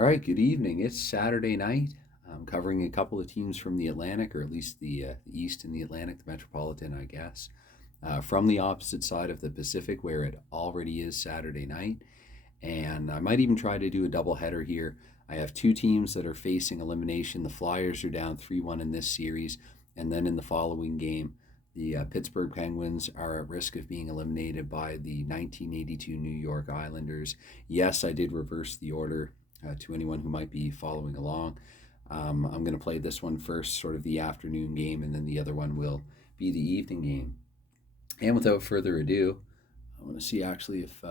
All right, good evening. It's Saturday night. I'm covering a couple of teams from the Atlantic, or at least the East and the Atlantic, the Metropolitan, I guess, from the opposite side of the Pacific, where it already is Saturday night. And I might even try to do a doubleheader here. I have two teams that are facing elimination. The Flyers are down 3-1 in this series, and then in the following game, the Pittsburgh Penguins are at risk of being eliminated by the 1982 New York Islanders. Yes, I did reverse the order to anyone who might be following along. I'm going to play this one first, sort of the afternoon game, and then the other one will be the evening game. And without further ado, I want to see actually if.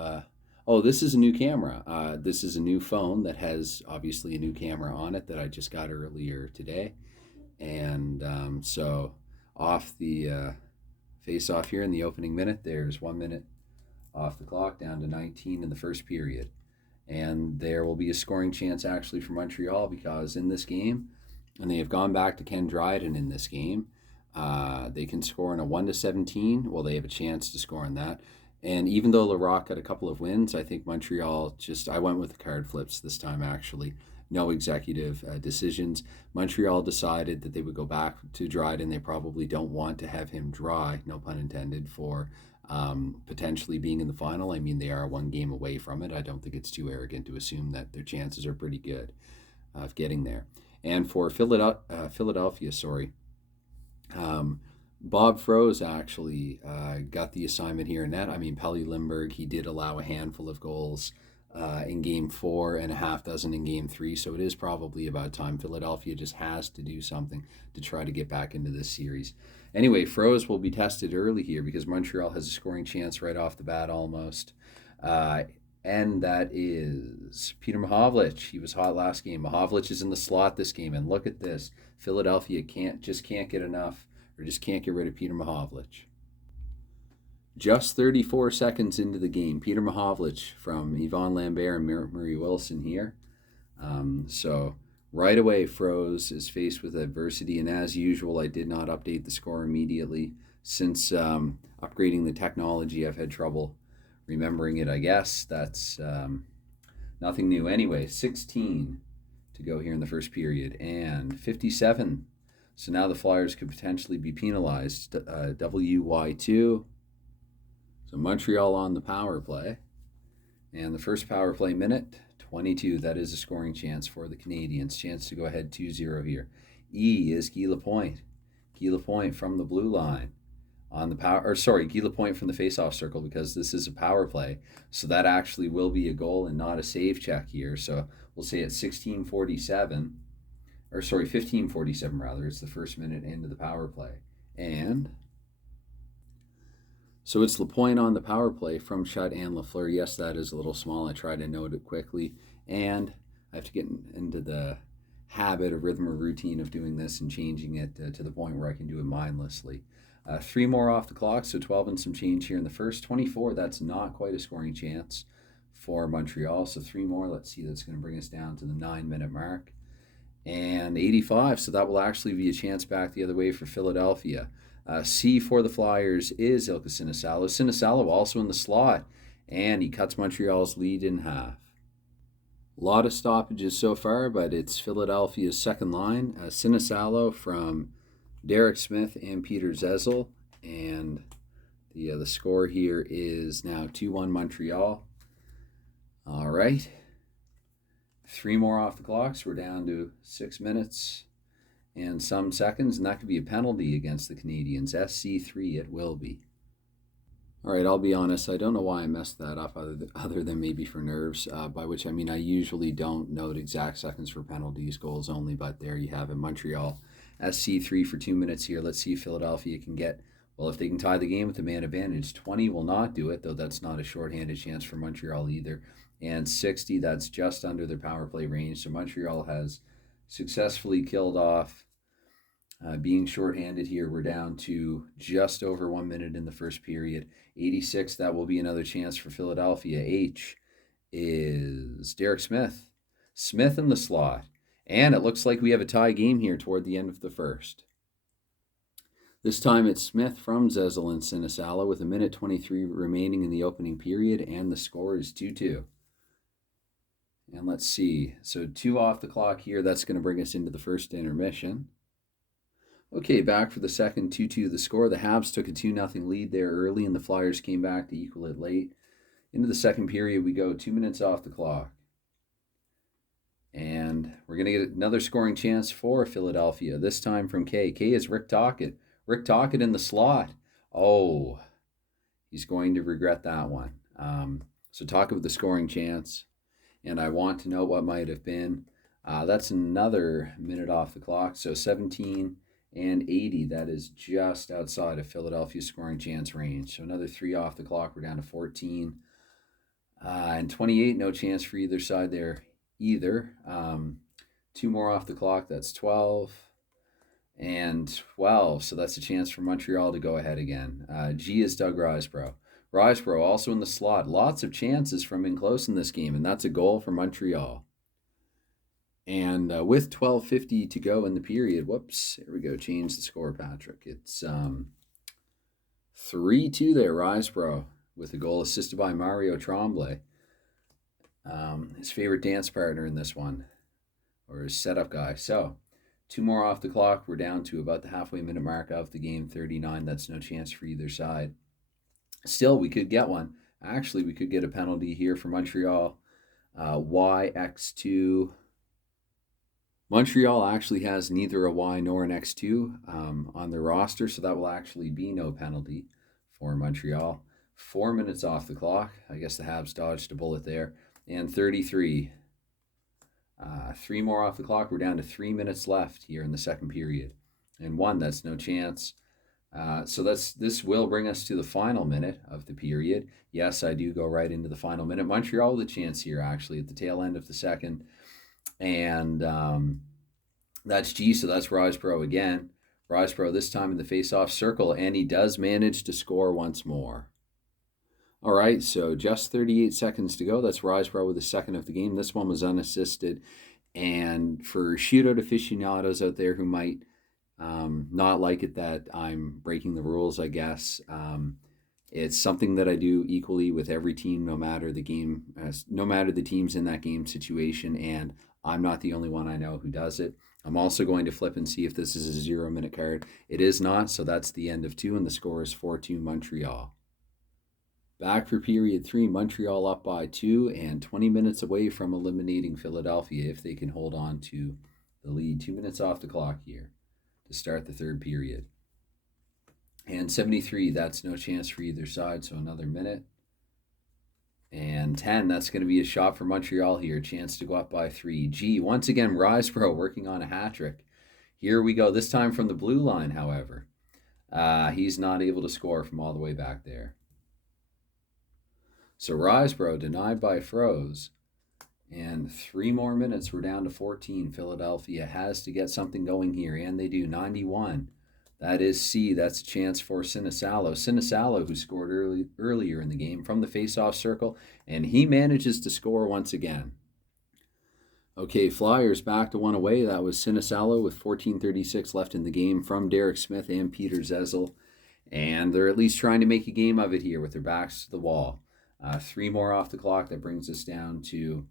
Oh, this is a new camera. This is a new phone that has obviously a new camera on it that I just got earlier today. And so off the face off here in the opening minute, there's 1 minute off the clock down to 19 in the first period. And there will be a scoring chance actually for Montreal because in this game, and they have gone back to Ken Dryden in this game, they can score in a 1-17. Well, they have a chance to score in that. And even though Larocque got a couple of wins, I think Montreal I went with the card flips this time actually. No executive decisions. Montreal decided that they would go back to Dryden. They probably don't want to have him dry, no pun intended, for potentially being in the final. I mean, they are one game away from it. I don't think it's too arrogant to assume that their chances are pretty good of getting there. And for Philadelphia, Bob Froese actually got the assignment here in net. I mean, Pelle Lindbergh, he did allow a handful of goals in Game 4 and a half dozen in Game 3, so it is probably about time. Philadelphia just has to do something to try to get back into this series. Anyway, Froese will be tested early here because Montreal has a scoring chance right off the bat almost. And that is Peter Mahovlich. He was hot last game. Mahovlich is in the slot this game, and look at this. Philadelphia can't get enough, or just can't get rid of Peter Mahovlich. Just 34 seconds into the game, Peter Mahovlich from Yvon Lambert and Murray Wilson here. So right away, Froese is faced with adversity, and as usual, I did not update the score immediately. Since upgrading the technology, I've had trouble remembering it, I guess. That's nothing new. Anyway, 16 to go here in the first period, and 57. So now the Flyers could potentially be penalized. WY2. So Montreal on the power play. And the first power play minute, 22. That is a scoring chance for the Canadiens. Chance to go ahead 2-0 here. E is Guy Lapointe. Guy Lapointe from the blue line. On the Guy Lapointe from the face-off circle, because this is a power play. So that actually will be a goal and not a save check here. So we'll say at 15:47 rather. It's the first minute into the power play. And so it's Lapointe on the power play from Shutt and Lafleur. Yes, that is a little small. I tried to note it quickly. And I have to get into the habit of rhythm or routine of doing this and changing it to the point where I can do it mindlessly. 3 more off the clock, so 12 and some change here in the first. 24, that's not quite a scoring chance for Montreal. So 3 more, let's see, that's going to bring us down to the 9-minute mark. And 85, so that will actually be a chance back the other way for Philadelphia. C for the Flyers is Ilka Sinisalo. Sinisalo also in the slot, and he cuts Montreal's lead in half. A lot of stoppages so far, but it's Philadelphia's second line. Sinisalo from Derek Smith and Peter Zezel, and the score here is now 2-1 Montreal. All right. 3 more off the clock, so we're down to 6 minutes and some seconds, and that could be a penalty against the Canadiens. SC3 it will be. All right, I'll be honest, I don't know why I messed that up other than maybe for nerves, by which I mean I usually don't note exact seconds for penalties, goals only, but there you have it. Montreal SC3 for 2 minutes here. Let's see if Philadelphia can get, well, if they can tie the game with the man advantage. 20 will not do it, though that's not a shorthanded chance for Montreal either. And 60, that's just under their power play range. So Montreal has successfully killed off being shorthanded here. We're down to just over 1 minute in the first period. 86, that will be another chance for Philadelphia. H is Derek Smith. Smith in the slot. And it looks like we have a tie game here toward the end of the first. This time it's Smith from Zezel and Sinisalo with 1:23 remaining in the opening period, and the score is 2-2. And let's see. So 2 off the clock here. That's going to bring us into the first intermission. Okay, back for the second, 2-2 the score. The Habs took a 2-0 lead there early, and the Flyers came back to equal it late. Into the second period we go, 2 minutes off the clock. And we're going to get another scoring chance for Philadelphia, this time from K. K is Rick Tocchet. Rick Tocchet in the slot. Oh, he's going to regret that one. So Tocchet with the scoring chance. And I want to know what might have been. That's another minute off the clock. So 17 and 80. That is just outside of Philadelphia's scoring chance range. So another 3 off the clock. We're down to 14. And 28, no chance for either side there either. 2 more off the clock. That's 12. And 12. So that's a chance for Montreal to go ahead again. G is Doug Risebrough. Risebrough also in the slot. Lots of chances from in close in this game, and that's a goal for Montreal. And with 12:50 to go in the period, whoops, here we go, change the score, Patrick. It's 3-2 there, Risebrough, with a goal assisted by Mario Tremblay, his favorite dance partner in this one, or his setup guy. So 2 more off the clock. We're down to about the halfway minute mark of the game, 39. That's no chance for either side. Still, we could get one. Actually, we could get a penalty here for Montreal. YX2. Montreal actually has neither a Y nor an X2 on their roster, so that will actually be no penalty for Montreal. 4 minutes off the clock. I guess the Habs dodged a bullet there. And 33. 3 more off the clock. We're down to 3 minutes left here in the second period. And 1, that's no chance. So this will bring us to the final minute of the period. Yes, I do go right into the final minute. Montreal with a chance here, actually, at the tail end of the second. And that's G, so that's Risebrough again. Risebrough this time in the face-off circle, and he does manage to score once more. All right, so just 38 seconds to go. That's Risebrough with the second of the game. This one was unassisted. And for shootout aficionados out there who might not like it that I'm breaking the rules, I guess. It's something that I do equally with every team, no matter the game, no matter the teams in that game situation, and I'm not the only one I know who does it. I'm also going to flip and see if this is a 0-minute card. It is not, so that's the end of 2, and the score is 4-2 Montreal. Back for period 3, Montreal up by 2 and 20 minutes away from eliminating Philadelphia if they can hold on to the lead. 2 minutes off the clock here to start the third period. And 73, that's no chance for either side, so another minute. And 10, that's going to be a shot for Montreal here, chance to go up by 3. G, once again, Risebrough working on a hat trick. Here we go, this time from the blue line, however. He's not able to score from all the way back there. So Risebrough denied by Froze. And 3 more minutes, we're down to 14. Philadelphia has to get something going here, and they do. 91. That is C. That's a chance for Sinisalo. Sinisalo, who scored earlier in the game from the face-off circle, and he manages to score once again. Okay, Flyers back to 1 away. That was Sinisalo with 14:36 left in the game from Derek Smith and Peter Zezel. And they're at least trying to make a game of it here with their backs to the wall. 3 more off the clock. That brings us down to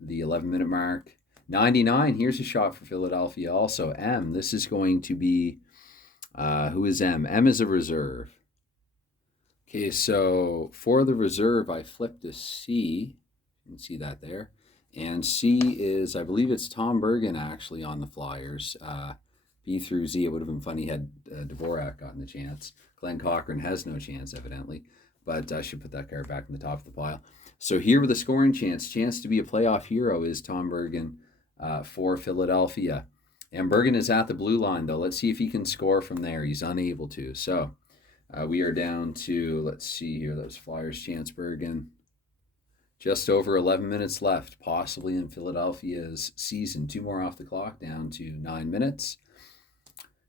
the 11-minute mark. 99, here's a shot for Philadelphia also. M, this is going to be, who is M? M is a reserve. Okay, so for the reserve, I flipped to C. You can see that there. And C is, I believe it's Tom Bergen actually on the Flyers. B through Z, it would have been funny had Dvorak gotten the chance. Glenn Cochran has no chance, evidently. But I should put that card back in the top of the pile. So here with a scoring chance to be a playoff hero is Tom Bergen for Philadelphia. And Bergen is at the blue line, though. Let's see if he can score from there. He's unable to. So we are down to, let's see here, that was Flyers chance, Bergen. Just over 11 minutes left, possibly in Philadelphia's season. 2 more off the clock, down to 9 minutes.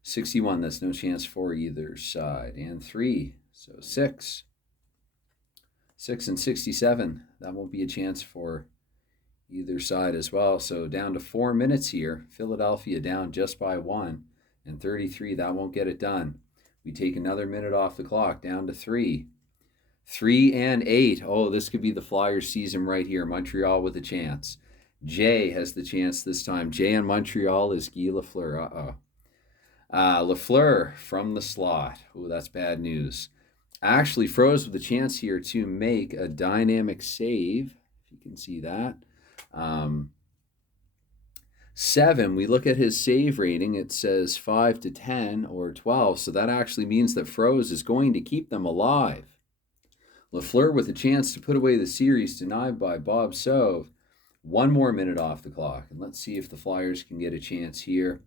61, that's no chance for either side. And 3, so 6. 6 and 67, that won't be a chance for either side as well. So down to 4 minutes here. Philadelphia down just by 1. And 33, that won't get it done. We take another minute off the clock, down to 3. 3 and 8. Oh, this could be the Flyers season right here. Montreal with a chance. Jay has the chance this time. Jay in Montreal is Guy Lafleur. Uh-oh. Lafleur from the slot. Ooh, that's bad news. Actually froze with a chance here to make a dynamic save, if you can see that. 7, we look at his save rating, it says 5 to 10 or 12, so that actually means that Froze is going to keep them alive. Lafleur with a chance to put away the series, denied by Bob Sove. 1 more minute off the clock, and let's see if the Flyers can get a chance here.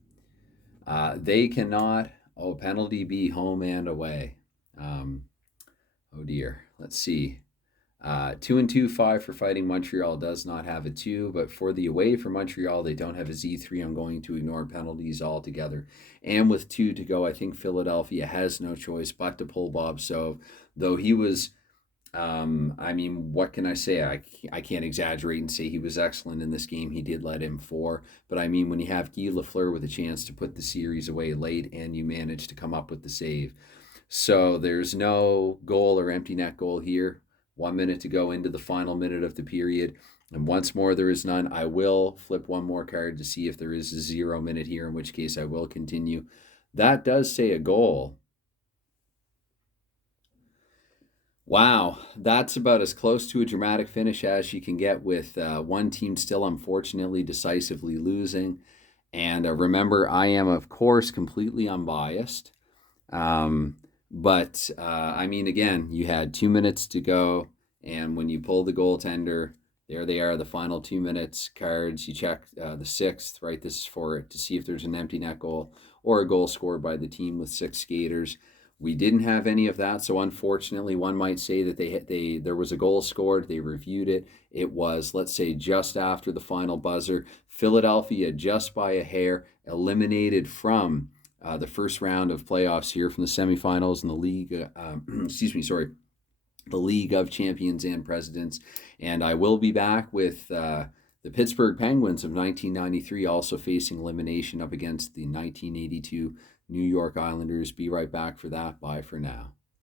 They cannot. Oh, penalty be home and away. Oh dear. Let's see. 2 and 2, 5 for Fighting Montreal does not have a 2, but for the away for Montreal, they don't have a Z3. I'm going to ignore penalties altogether. And with 2 to go, I think Philadelphia has no choice but to pull Bob Sove, though he was. I mean, what can I say? I can't exaggerate and say he was excellent in this game. He did let in 4. But I mean, when you have Guy Lafleur with a chance to put the series away late and you manage to come up with the save. So there's no goal or empty net goal here. 1 minute to go into the final minute of the period. And once more, there is none. I will flip one more card to see if there is a 0 minute here, in which case I will continue. That does say a goal. Wow, that's about as close to a dramatic finish as you can get with one team still unfortunately decisively losing. And remember, I am, of course, completely unbiased. But I mean, again, you had 2 minutes to go, and when you pull the goaltender, there they are, the final 2 minutes cards. You check the 6th, right? This is for it to see if there's an empty net goal or a goal scored by the team with 6 skaters. We didn't have any of that, so unfortunately, one might say that there was a goal scored. They reviewed it. It was, let's say, just after the final buzzer. Philadelphia, just by a hair, eliminated from the first round of playoffs here from the semifinals in the league. The League of Champions and Presidents. And I will be back with the Pittsburgh Penguins of 1993, also facing elimination up against the 1982 New York Islanders. Be right back for that. Bye for now.